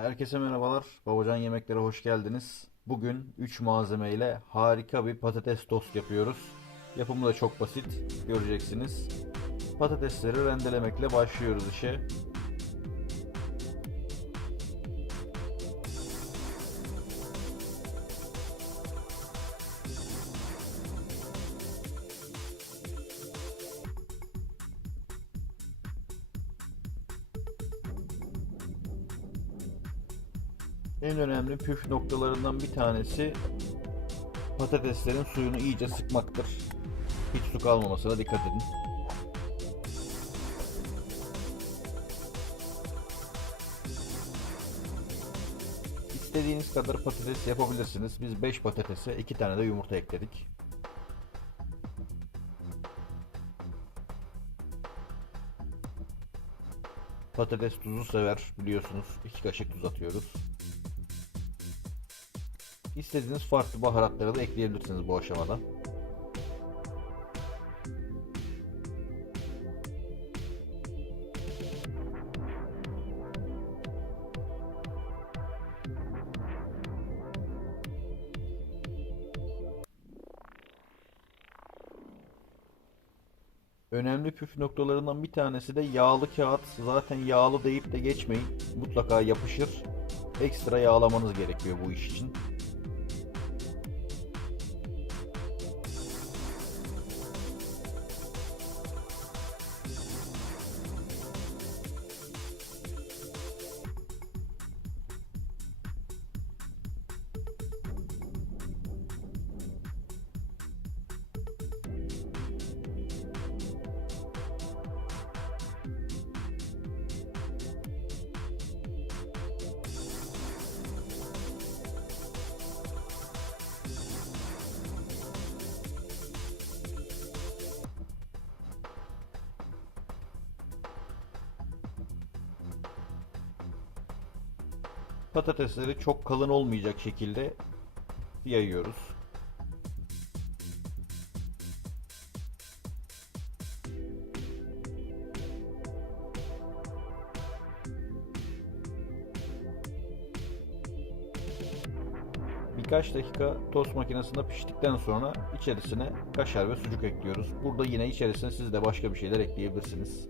Herkese merhabalar. Babacan Yemeklere hoş geldiniz. Bugün 3 malzeme ile harika bir patates tost yapıyoruz. Yapımı da çok basit. Göreceksiniz. Patatesleri rendelemekle başlıyoruz işe. En önemli püf noktalarından bir tanesi patateslerin suyunu iyice sıkmaktır. Hiç su kalmamasına dikkat edin. İstediğiniz kadar patates yapabilirsiniz. Biz 5 patatese 2 tane de yumurta ekledik. Patates tuzu sever biliyorsunuz. 2 kaşık tuz atıyoruz. İstediğiniz farklı baharatları da ekleyebilirsiniz bu aşamada. Önemli püf noktalarından bir tanesi de yağlı kağıt. Zaten yağlı deyip de geçmeyin. Mutlaka yapışır. Ekstra yağlamanız gerekiyor bu iş için. Patatesleri çok kalın olmayacak şekilde yayıyoruz. Birkaç dakika tost makinesinde piştikten sonra içerisine kaşar ve sucuk ekliyoruz. Burada yine içerisine siz de başka bir şeyler ekleyebilirsiniz.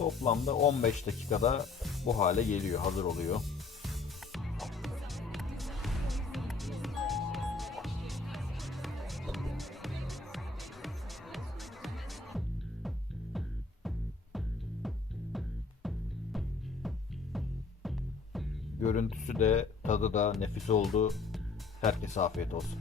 Toplamda 15 dakikada bu hale geliyor, hazır oluyor. Görüntüsü de tadı da nefis oldu. Herkese afiyet olsun.